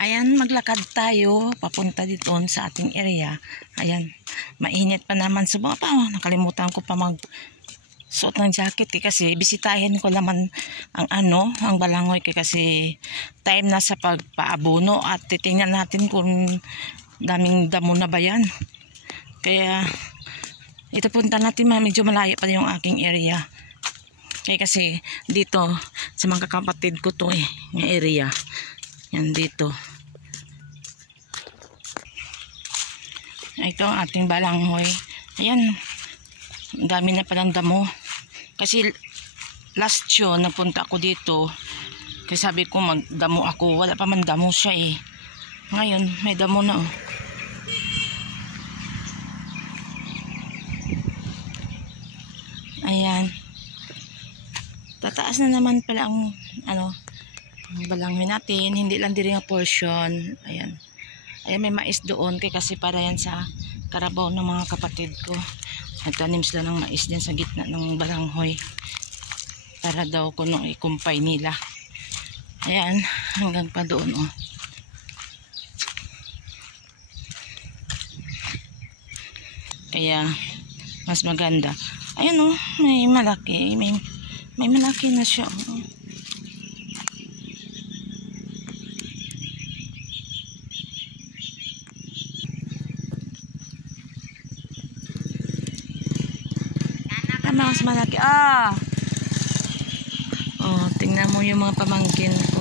Ayan, maglakad tayo papunta dito sa ating area. Ayan, mainit pa naman. Subukan pa, nakalimutan ko pa suot ng jacket kasi bisitahin ko naman ang Balangoy kasi time na sa pagpaabuno at titingnan natin kung daming damo na ba yan. Kaya ito punta natin, medyo malayo pa yung aking area. Kasi dito sa mga kapatid ko to yung area. Yan dito. Ito ang ating Balanghoy. Ayan. Ang dami na palang damo. Kasi last yun, nagpunta ako dito. Kasi sabi ko magdamo ako. Wala pa man damo siya Ngayon, may damo na Ayan. Tataas na naman pala ang Balanghoy natin. Hindi lang din ang portion. Ayan. Ayan, may mais doon kasi para yan sa karabaw ng mga kapatid ko. Nagtanim sila ng mais din sa gitna ng Balanghoy. Para daw kuno ikumpay nila. Ayan, hanggang pa doon Kaya mas maganda. Ayan may malaki. May malaki na siya. Mas malaki. Tingnan mo yung mga pamangkin ko.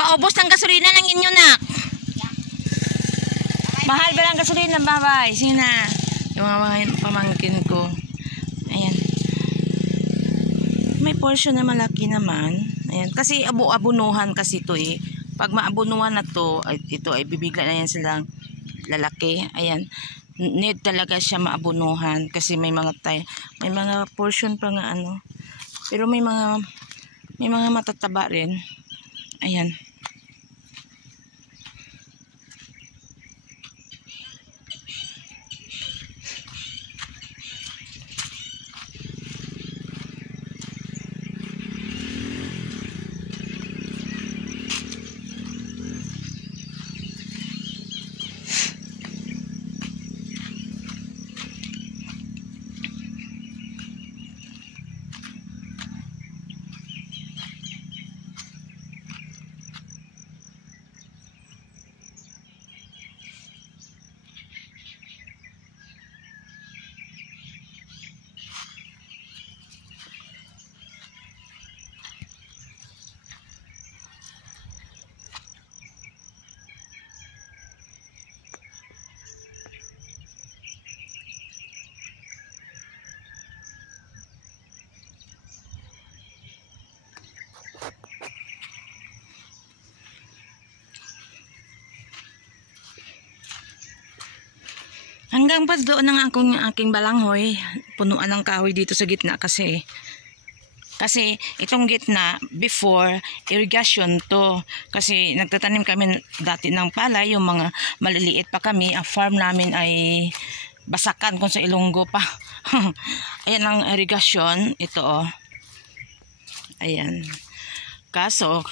Paubos ng gasolina ng inyo, nak. Mahal ba ng gasolina, babay? Sina? Yung mga pamangkin ko. Ayan. May portion na malaki naman. Ayan. Kasi abunuhan kasi ito Pag maabunuhan na to, ito ay bibigla na yan silang lalaki. Ayan. Need talaga siya maabunuhan kasi may mga portion pa nga pero may mga matataba rin. Ayan. Hanggang pa doon ang aking Balanghoy, punuan ng kahoy dito sa gitna kasi itong gitna before irrigation to kasi nagtatanim kami dati ng palay, yung mga maliliit pa kami. Ang farm namin ay Basakan kung sa Ilonggo pa. Ayan ang irrigation ito Ayan. Kaso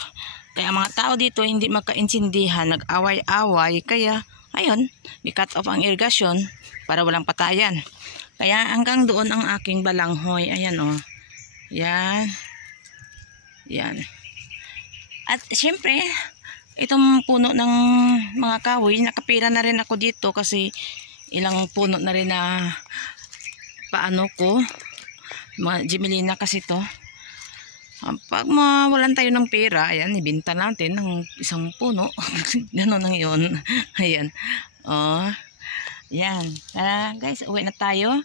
kaya mga tao dito hindi magkaintindihan, nag-away-away, kaya ayun, i-cut off ang irrigation para walang patayan. Kaya hanggang doon ang aking Balanghoy. Ayan Yan. Yan. At siyempre, itong puno ng mga kahoy, nakapira na rin ako dito kasi ilang puno na rin na paano ko. Jimelina kasi to. Pag mawalan tayo ng pera, ayan, ibenta natin ng isang puno. Gano'n lang yun. Ayan. Yan. Guys, uwi na tayo.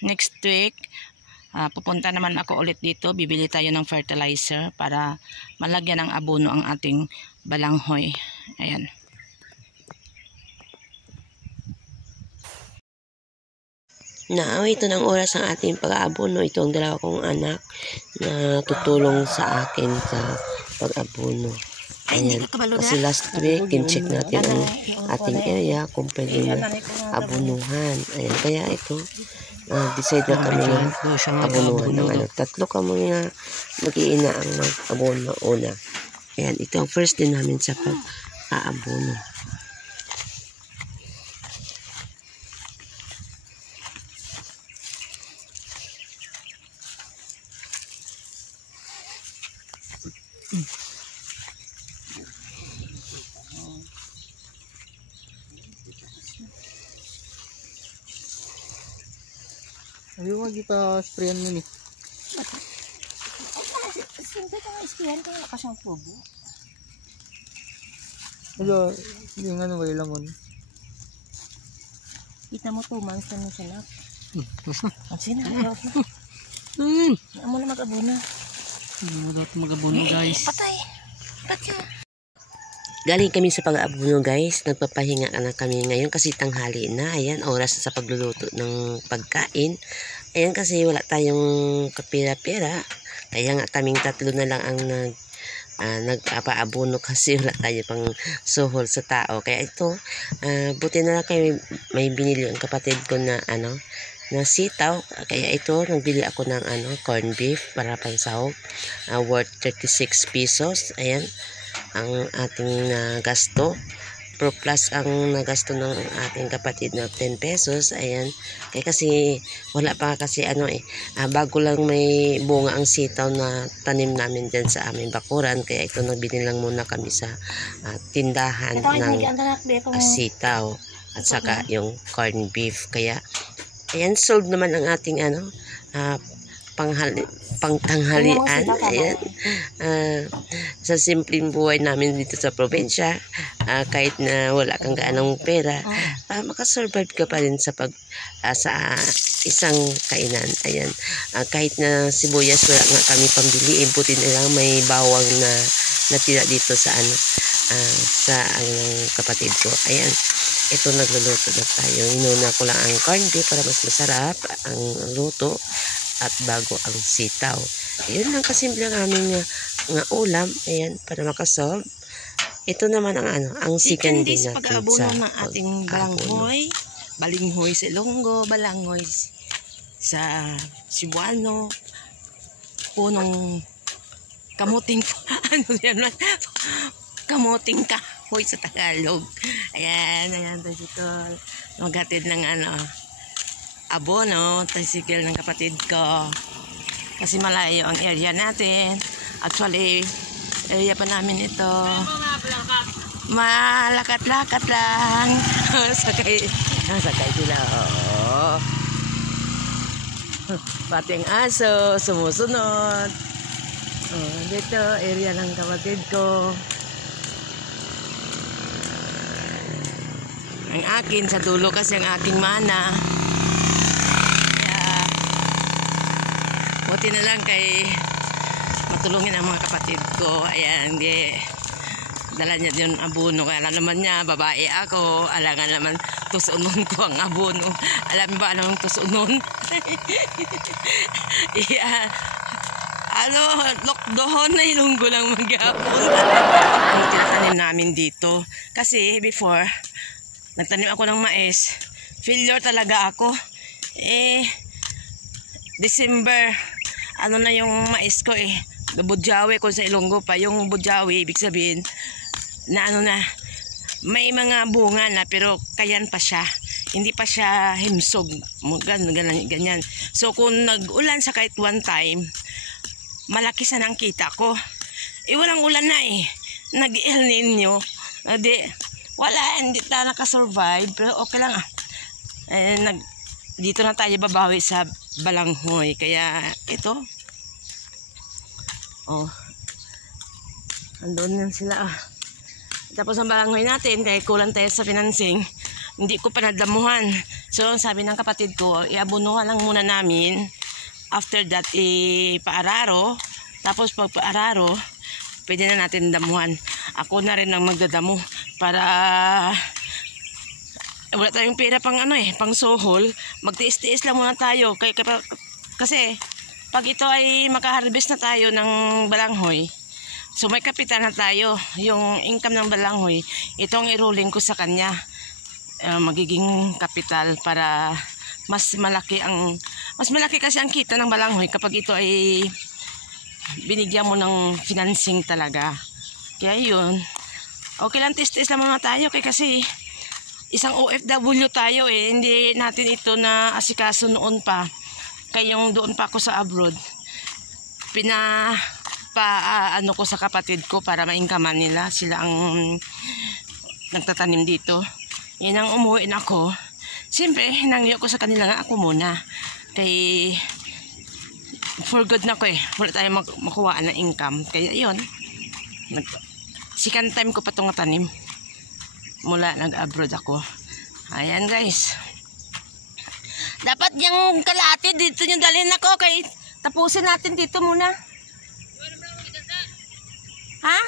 Next week, pupunta naman ako ulit dito. Bibili tayo ng fertilizer para malagyan ng abono ang ating Balanghoy. Ayan. Ito ng oras ang ating pag-aabono. Ito ang dalawa kong anak na tutulong sa akin sa pag-abono. Ayan. Kasi last week, in-check natin ang ating area kung pwede na abunuhan. Ayan. Kaya ito, decide na kami na abunuhan ng tatlo kami nga mag-iina ang mag-abono una. Ayan, ito ang first din namin sa pag-aabono. Sabi mo kita sprayan mo ni. Siyempre ka sprayan ka nga kasyang tubo. Hello, yung ano ba yung lamon? Kita mo 2 months na siya na. Ang sinayot na. Amo na mag-abono. Mag-abono guys. Patay. Patay. Galing kami sa pag-aabono guys. Nagpapahinga na kami ngayon kasi tanghali na. Ayan, oras sa pagluluto ng pagkain. Ayan kasi wala tayong kapira-pira. Kaya nga kaming 3 na lang ang nagpapaabono kasi wala tayo pang suhol sa tao. Kaya ito, buti na lang kayo may binili ang kapatid ko na na sitaw. Kaya ito, nagbili ako ng corned beef para pang sahog. Worth 36 pesos. Ayan ang ating gasto. Pro plus ang nagasto ng ating kapatid na 10 pesos. Ayan. Kaya kasi wala pa kasi bago lang may bunga ang sitaw na tanim namin dyan sa aming bakuran. Kaya ito nagbili lang muna kami sa tindahan ng sitaw at saka yung corned beef. Kaya ayan, sold naman ang ating pangtanghalian. Ayan. Sa simpleng buhay namin dito sa probinsya, kahit na wala kang gaanong pera, makasurvive ka pa rin sa isang kainan. Ayan. Kahit na sibuyas wala nga kami pambili, buti na lang may bawang na natira dito sa sa kapatid ko. Ayan. Ito, nagluluto na tayo. Inuna ko lang ang corned beef para mas masarap ang luto at bago ang sitaw. Ayun lang kasimple ang aming nga ulam. Ayan, para makasolve. Ito naman ang second din natin sa pag-aabono ng ating balanghoy. Balinghoy sa Ilonggo, balanghoy sa Cebuano, punong kamuting kamuting kahoy sa Tagalog. Ayan dito. Maghatid ng abono, tricycle ng kapatid ko. Kasi malayo ang area natin. Actually, area pa namin ito. Malakat-lakat lang. sakay sila. Oh. Pati ang aso, sumusunod. Oh, dito, area ng kapatid ko. Ang akin, sa dulo kasi ang aking mana. Kaya, buti na lang kay matulungin ang mga kapatid ko. Ayan, dala niya yung abono. Kaya naman niya, babae ako. Alangan naman, tusunon ko ang abono. Alam ba anong tusunon? Yeah. Lokdohon na Ilonggo lang maghapon. Ang tinatanim namin dito. Kasi before, nagtanim ako ng mais. Failure talaga ako. December, na yung mais ko Budyawi ko sa Ilonggo pa. Yung budyawi, ibig sabihin, na may mga bunga na pero kayan pa siya. Hindi pa siya himsog. Ganyan. So kung nag-ulan sa kahit one time, malaki sa nang kita ko. Walang ulan na Nag-El Nino. Wala, hindi tayo nakasurvive. Pero okay lang dito na tayo babawi sa balanghoy. Kaya ito. Andun yan sila. Tapos ang balanghoy natin, kaya kulang tayo sa financing, hindi ko pa nadamuhan. So sabi ng kapatid ko, iabunuhan lang muna namin. After that, paararo. Tapos pag paararo, pwede na natin damuhan. Ako na rin ang magdadamo para wala tayong pera pang pang sohol. Magtiis-tiis lang muna tayo. Kasi pag ito ay makaharvest na tayo ng balanghoy, so may kapital na tayo. Yung income ng balanghoy, itong i-rolling ko sa kanya. Magiging kapital para mas malaki kasi ang kita ng balanghoy kapag ito ay binigyan mo ng financing talaga. Kaya yun. Okay lang, tis-tis lang muna tayo kasi isang OFW tayo eh. Hindi natin ito na asikaso noon pa. Kaya yung doon pa ako sa abroad, ano ko sa kapatid ko para ma-incomean nila. Sila ang nagtatanim dito. Yan ang umuwi na ako. Siyempre, hinangyo ko sa kanila nga ako muna. Kay for good na ko eh. Wala tayong makuha ng income. Kaya yun. Second time ko pa itong tanim. Mula nag-abroad ako. Ayan guys. Dapat yung kalahati dito yung dalhin ako. Kay tapusin natin dito muna. Ha?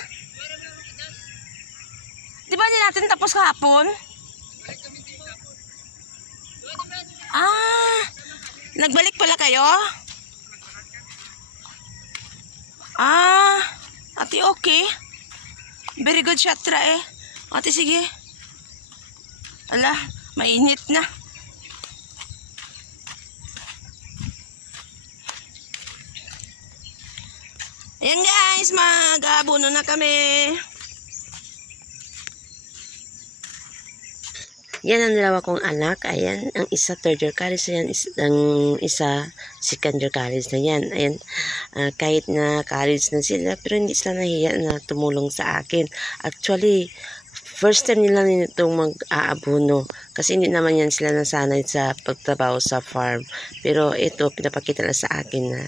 Di ba hindi natin tapos kahapon? Ah, nagbalik pala kayo? Ah, ate okay. Very good shot tra eh. Ate sige. Ala, mainit na. Ayan guys, mag-abono na kami. Yan ang dalawa kong anak. Ayan, ang isa third year college na yan, ang isa second year college na yan. Ayan, kahit na college na sila, pero hindi sila nahiya na tumulong sa akin. Actually, first time nila itong mag-aabono. Kasi hindi naman yan sila nasanay sa pagtrabaho sa farm. Pero ito, pinapakita lang sa akin na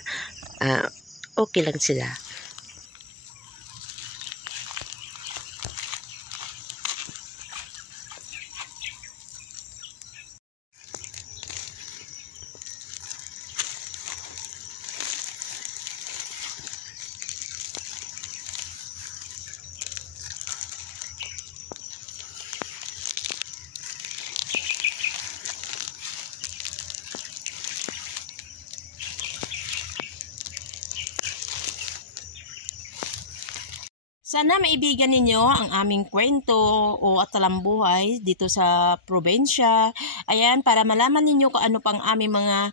okay lang sila. Sana maibigan ninyo ang aming kwento o atalambuhay dito sa probinsya. Ayan, para malaman ninyo kung ano pang aming mga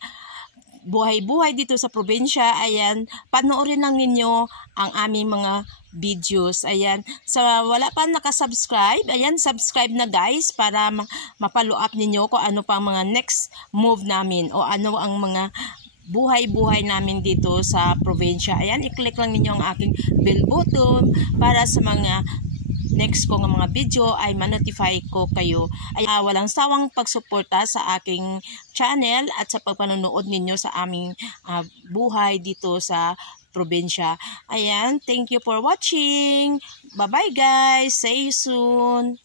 buhay-buhay dito sa probinsya. Ayan, panoorin lang ninyo ang aming mga videos. Ayan, sa wala pa nakasubscribe, ayan, subscribe na guys para ma-follow up ninyo kung ano pang mga next move namin o ano ang mga buhay-buhay namin dito sa probinsya. Ayan, i-click lang ninyo ang aking bell button para sa mga next kong mga video ay ma-notify ko kayo. Ay walang sawang pagsuporta sa aking channel at sa pagpanonood ninyo sa aming buhay dito sa probinsya. Ayan, thank you for watching. Bye-bye guys. See you soon.